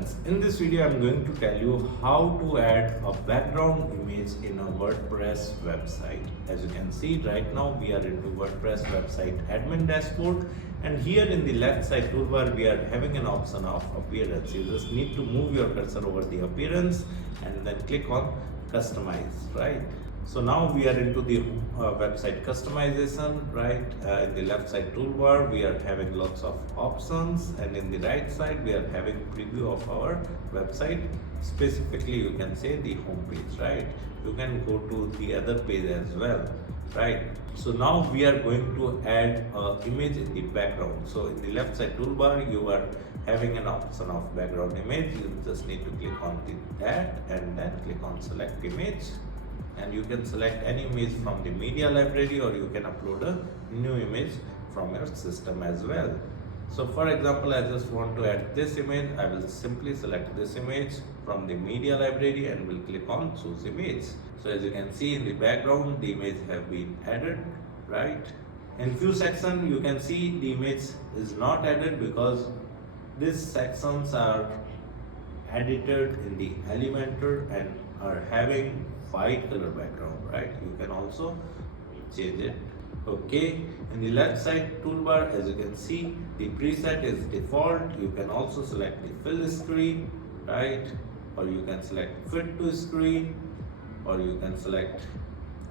friends, in this video I'm going to tell you how to add a background image in a WordPress website. As you can see right now we are into WordPress website admin dashboard, and here in the left side toolbar we are having an option of appearance. You just need to move your cursor over the appearance and then click on customize, right? So now we are into the website customization, right? In the left side toolbar we are having lots of options, and in the right side we are having preview of our website. Specifically you can say the home page, right? You can go to the other page as well, right? So now we are going to add an image in the background. So in the left side toolbar you are having an option of background image. You just need to click on that and then click on select image, and you can select any image from the media library, or you can upload a new image from your system as well. So for example, I just want to add this image. I will simply select this image from the media library and will click on choose image. So as you can see in the background, the image have been added, right? In few sections you can see the image is not added because these sections are edited in the Elementor and are having white color background, right? You can also change it. Okay, in the left side toolbar, as you can see, the preset is default. You can also select the fill screen, right? Or you can select fit to screen, or you can select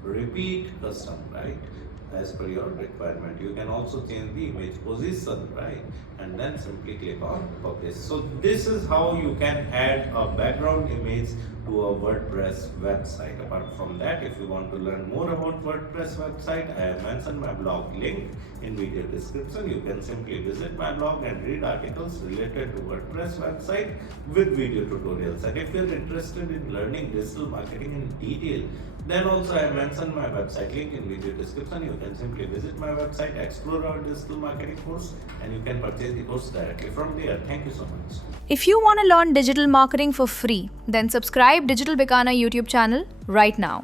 repeat custom, right? As per your requirement. You can also change the image position, right? And then simply click on publish. So this is how you can add a background image to a WordPress website. Apart from that, if you want to learn more about WordPress website, I have mentioned my blog link in video description. You can simply visit my blog and read articles related to WordPress website with video tutorials. And if you're interested in learning digital marketing in detail, then also I have mentioned my website link in video description. You can simply visit my website, explore our digital marketing course, and you can purchase the course directly from there. Thank you so much. If you want to learn digital marketing for free, then subscribe Digital Bikana YouTube channel right now.